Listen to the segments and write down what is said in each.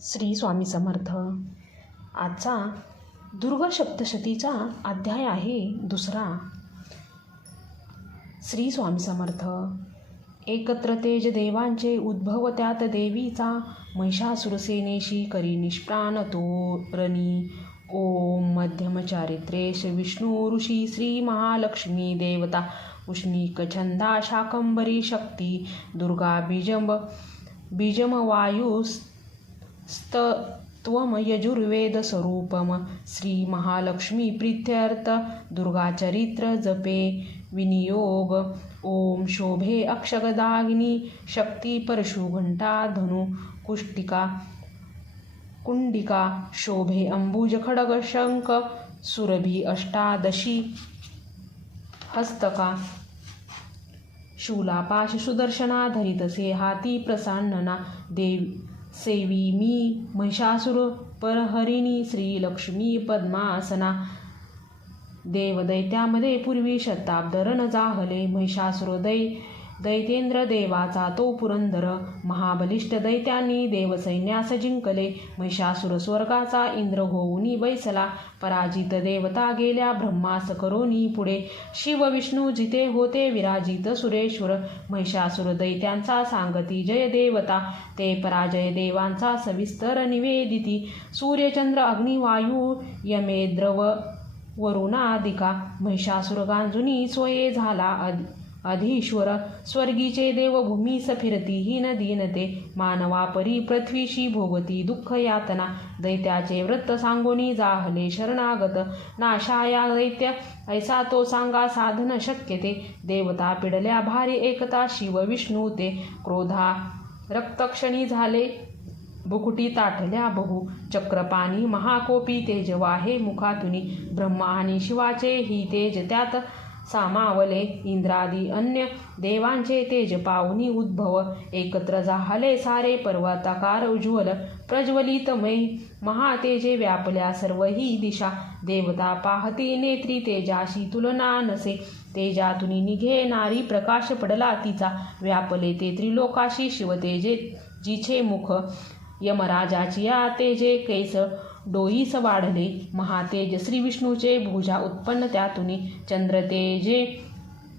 श्री स्वामी समर्थ. आजचा दुर्गा सप्तशतीचा अध्याय आहे दुसरा. श्री स्वामी समर्थ. एकत्र तेज देवांचे उद्भव त्यात देवीचा, महिषासुर सेनेशी करी निष्प्राण तोरणी. ओम मध्यम चारित्रे श्री विष्णू ऋषी श्री महालक्ष्मी देवता उष्णिक छंदा शाकंभरी शक्ती दुर्गा बीजम वायू स्तत्वम यजुर्वेद स्वरूपम. श्री महालक्ष्मी प्रीत्यर्थ दुर्गा चरित्र जपे विनियोग. ओम शोभे अक्षगदागिनी शक्ती परशु घंटा धनु कुंडिका शोभे अंबुज खडग शंख सुरभी अष्टादशी हस्तका. शूला पाश सुदर्शना धरितसे हाती प्रसन्नना. सेवी मी महिषासुर परहरिणी श्री लक्ष्मी पद्मासना. देवदैत्यामध्ये पूर्वी शताब्द रण जाहले. महिषासुर दैतेंद्र देवाचा तो पुरंदर. महाबलिष्ठ दैत्यांनी देवसैन्यास जिंकले. महिषासुर स्वर्गाचा इंद्र होऊनी बैसला. पराजित देवता गेल्या ब्रह्मास करोनी पुढे. शिव विष्णू जिथे होते विराजित सुरेश्वर. महिषासुर दैत्यांचा सांगती जय देवता. ते पराजय देवांचा सविस्तर निवेदिती. सूर्यचंद्र अग्निवायू यमेद्रव वरुणादिका. महिषासुर गांजुनी सोये झाला अधीश्वर. स्वर्गीचे देव भूमीस फिरती न दीनते. मानवा परी पृथ्वीशी भोगती दुःख यातना. दैत्याचे व्रत सांगोनी जाहले शरणागत. नाशाया दैत्य ऐसा तो सांगा साधन शक्यते. देवता पिडल्या भारी एकता शिव विष्णू ते. क्रोधा रक्तक्षणी झाले बुकुटी ताठल्या बहु. चक्रपाणी महाकोपी तेज वाहे मुखातुनी. ब्रह्मा आणि शिवाचे ही तेज त्यात सामावले. इंद्रादी अन्य देवांचे तेज पावनी उद्भव. एकत्र जाहले सारे पर्वताकार उज्ज्वल. प्रज्वलितमय महातेजे व्यापल्या सर्व ही दिशा. देवता पाहती नेत्री तेजाशी तुलना नसे. तेजातुनी निघेनारी प्रकाश पडला तिचा. व्यापले ते त्रिलोकाशी शिवतेजे जिचे मुख. यमराजाची या तेजे कैस डोईस वाढले. महातेज श्री विष्णूचे भुजा उत्पन्न त्यातुनी. चंद्र तेजे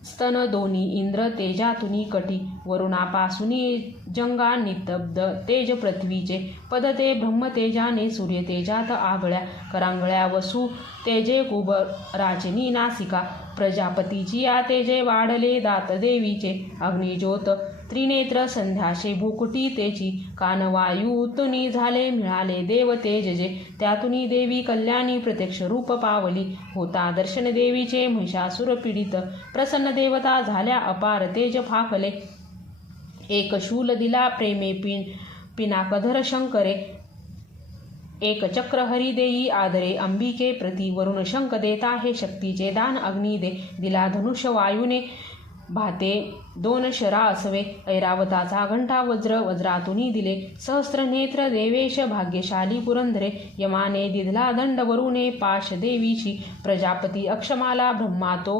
स्तन दोन्ही इंद्र तेजातुनी कटी. वरुणापासुनी जंगा नितब्ध तेज पृथ्वीचे. पद ते ब्रह्मतेजाने सूर्य तेजात आगळ्या. करांगळ्या वसु तेजे कुबराचिनी नासिका. प्रजापतीची या तेजे वाढले दात देवीचे. अग्निज्योत त्रिनेत्र संध्याशे भुकुटी तेची. कानवायूतुनी झाले मिळाले देव तेजजे. त्यातुनी देवी कल्याणी प्रत्यक्ष रूप पावली. होता दर्शन देवीचे महिषासुर पीडित. प्रसन्न देवता झाल्या अपार तेज फाकले. एक शूल दिला प्रेमे पिनाकधर शंकरे. एक चक्र हरी देई आदरे अंबिके प्रती. वरुण शंख देता हे शक्तीचे दान अग्नी दे. दिला धनुष्य वायूने भाते दोन शरा असवे. ऐरावताचा घंटा वज्रातुनी दिले. सहस्त्र नेत्र देवेश भाग्यशाली पुरंदरे. यमाने दिधला दंड वरुणे पाश देवीशी. प्रजापती अक्षमाला ब्रह्मा तो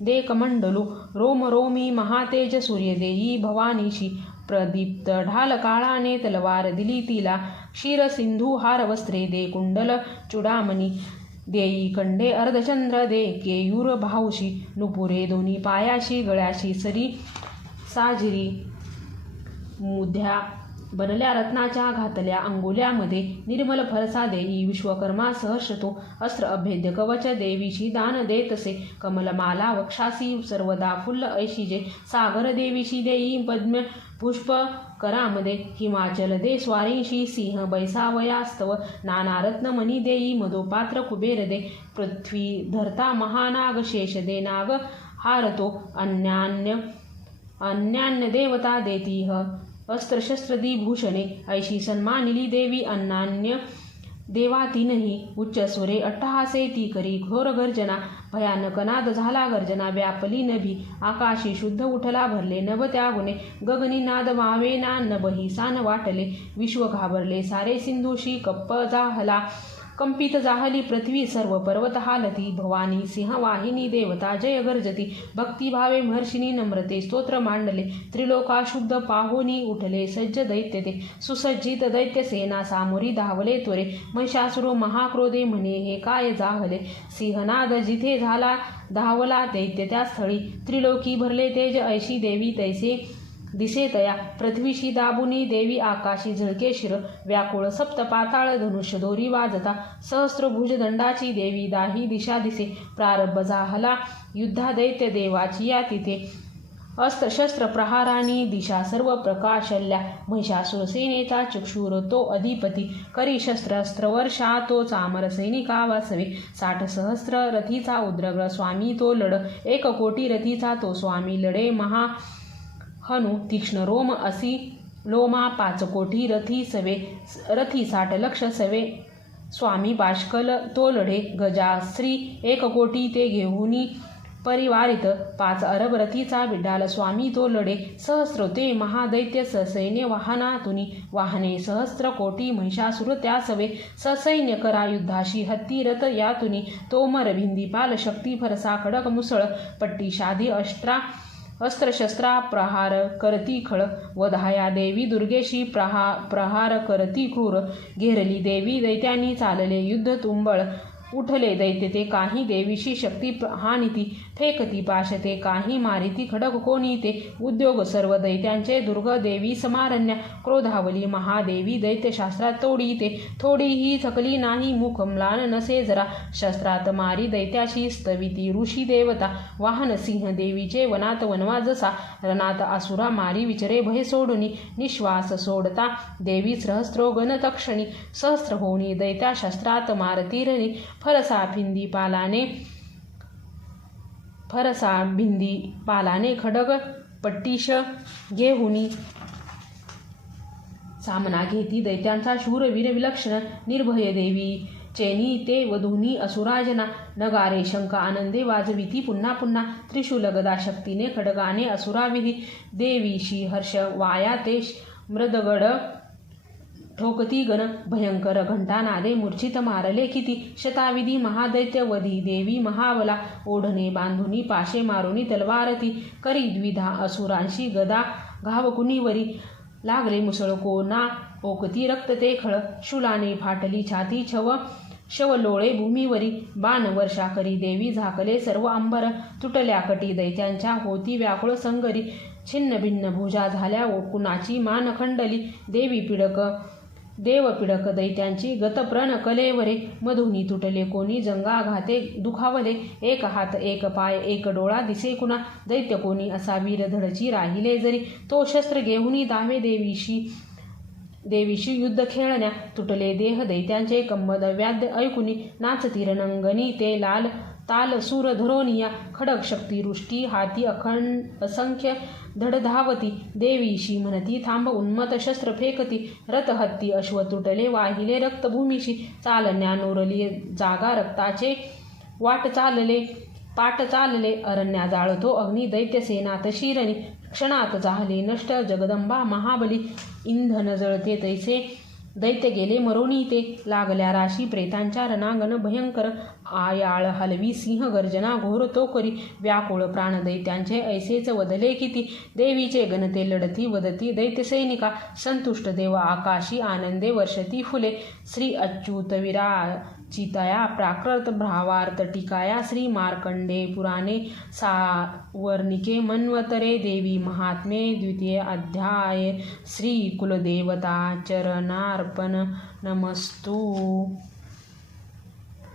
दे कमंडलू. रोम रोमी महातेज सूर्य देई भवानीशी. प्रदीप्त ढाल काळाने तलवार दिली तिला. क्षीर सिंधू हार वस्त्रे दे कुंडल चुडामणी. देई कंडे अर्धचंद्र दे केयूर भाऊशी. नुपुरे दोन्ही पायाशी गळ्याशी सरी साजिरी. मुद्या बनल्या रत्नाच्या घातल्या अंगुल्यामध्ये. निर्मल फरसा देई विश्वकर्मा सहर्षतो. अस्त्र अभेद्य कवच देवीशी दान देतसे. कमलमाला वक्षासी सर्वदा फुल्ल ऐशिजे. सागर देवीशी देई पद्म पुष्प करामध्ये. हिमाचल दे स्वारींशी सिंह बैसावयास्तव. नाना रत्नमणी देई मधोपात्र कुबेर दे. पृथ्वी धरता महानाग शेष दे नाग हारतो. अन्यान्य देवता देतीह अस्त्रशस्त्रदी भूषणे. ऐशी सन्मानिली देवी अन्यान्य देवातीनही. उच्चस्वरे अट्टहासे ती करी घोर गर्जना. भयानक नाद झाला गर्जना व्यापली नभी. आकाशी शुद्ध उठला भरले नभ त्या गुणे. गगनी नाद वावेना नभही सान वाटले. विश्व घाबरले सारे सिंधुशी कप्प जाहला. कंपित जाहली पृथ्वी सर्व पर्वत हालती, भवानी सिंहवाहिनी देवता जय गर्जती, भक्तिभावे महर्षिनी नम्रते स्तोत्र मांडले, त्रिलोकाशुद्ध पाहोनी उठले सज्ज दैत्य ते, सुसज्जित दैत्य सेना सामोरी धावले त्वरे, महिषासुर महाक्रोधे म्हणे हे काय जाहले, सिंहनाद जिथे झाला धावला दैत्य त्या स्थळी, त्रिलोकी भरले तेज ऐशी देवी तैसे दिसे तया, पृथ्वीशी दाबुनी देवी आकाशी झळके शिर, व्याकुळ सप्त पाताळ धनुष्य दोरी वाजता, सहस्रभुज दंडाची देवी दाही दिशा दिसे, प्रारंभ झाला युद्धा दैत्य देवाची या तिथे, अस्त्र शस्त्र प्रहारानी दिशा सर्व प्रकाशल्या, महिषासुर सेनेचा चक्षुर तो अधिपती, करी शस्त्रास्त्र वर्षा तो चामर सैनिका वासवे, 60 सहस्र रथीचा उद्रग्र स्वामी तो लढ, 1 कोटी रथीचा तो स्वामी लढे महा हनु, तीक्ष्ण रोम असी लोमा 5 कोटी रथी सवे, रथी 60 लक्ष सवे, स्वामी बाष्कल तो लढे, गजाश्री 1 कोटी ते घेऊनी परिवारित, 5 अरब रथीचा विड्डाल स्वामी तो लढे, सहस्र ते महादैत्य ससैन्य वाहनातुनी, वाहने सहस्र कोटी महिषासुर त्या सवे, ससैन्य करा युद्धाशी हत्ती रथ यातुनी, तोमर भिंदीपाल शक्ती फरसा खडक मुसळ, पट्टी शादी अस्त्रशस्त्रा प्रहार करती खळ, वधाया देवी दुर्गेशी प्रहार करती क्रूर, घेरली देवी दैत्यांनी चालले युद्ध तुंबळ, उठले दैत्य ते काही देवीशी शक्ती हानिती, फेकती पाश ते काही मारिती खडक कोणी ते, उद्योग सर्व दैत्यांचे दुर्ग देवी समारण्या, क्रोधावली महादेवी दैत्यशास्त्रात तोडी ते, थोडीही थकली नाही मुख म्लान नसे जरा, शस्त्रात मारी दैत्याशी स्तविती ऋषी देवता, वाहन सिंह देवीचे वनात वनवा जसा, रणात आसुरा मारी विचरे भय सोडुनी, निश्वास सोडता देवी सहस्रो गण तक्षणी, सहस्र होनी दैत्या शस्त्रात मारती रणी, फरसा भिंदी पालाने खडग पट्टीश घेहुनी, सामना घेती दैत्यांचा शूरवीर विलक्षण, निर्भय देवी चैनी ते वधूनी असुराजना, नगारे शंख आनंदे वाजविती पुन्हा पुन्हा, त्रिशूल गदा शक्तीने खडगाने असुराविधी, देवीशी हर्ष वाया ते मृदगड ठोकती गण, भयंकर घंटानादे मूर्छित मारले किती, शताविधी महादैत्य वधी देवी महाबला, ओढणे बांधुनी पाशे मारुनी तलवारती, करी द्विधा असुरांशी गदा घावकुनीवरी, लागले मुसळ कोना ओकती रक्त ते खळ, शूलाने फाटली छाती शवलोळे भूमीवरी, बाण वर्षा करी देवी झाकले सर्व अंबर, तुटल्या कटी दैत्यांच्या होती व्याकुळ संगरी, छिन्न भिन्न भुजा झाल्या कुणाची मान खंडली, देव पिडक दैत्यांची गतप्रण कलेवरे, मधुनी तुटले कोणी जंगाघाते दुखावले, 1 हात 1 पाय 1 डोळा दिसे कुणा, दैत्य कोणी असा वीर धडची राहिले जरी, तो शस्त्र घेऊनी दावे देवीशी युद्ध खेळण्या, तुटले देह दैत्यांचे कंबद व्याद्य ऐकुनी, नाचती रणंगणी ते लाल ताल सूर धरोनिया, खडक शक्ती रुष्टी हाती असंख्य धडधावती, देवीशी म्हणती थांब उन्मत शस्त्र फेकती, रथ हत्ती अश्व तुटले वाहिले रक्तभूमीशी, चालण्या नोरली जागा रक्ताचे पाट चालले, अरण्या जाळतो अग्नी दैत्य सेनात शिरणी, क्षणात झाले नष्ट जगदंबा महाबली, इंधन जळते तैसे दैत्य गेले मरोनी ते, लागल्या राशी प्रेतांच्या रणांगण भयंकर, आयाळ हलवी सिंह गर्जना घोर तो करी, व्याकुळ प्राण दैत्यांचे ऐसेच वदले किती, देवीचे गणते लढती वदती दैत्य सैनिका, संतुष्ट देव आकाशी आनंदे वर्षती फुले, श्री अच्युत विराचितया प्राकृत भावार्थ टीकाया, श्री मार्कंडे पुराणे सावर्णिके मन्वतरे, देवी महात्मे 2य अध्याय, श्री कुलदेवता चरणार्पण नमस्तु।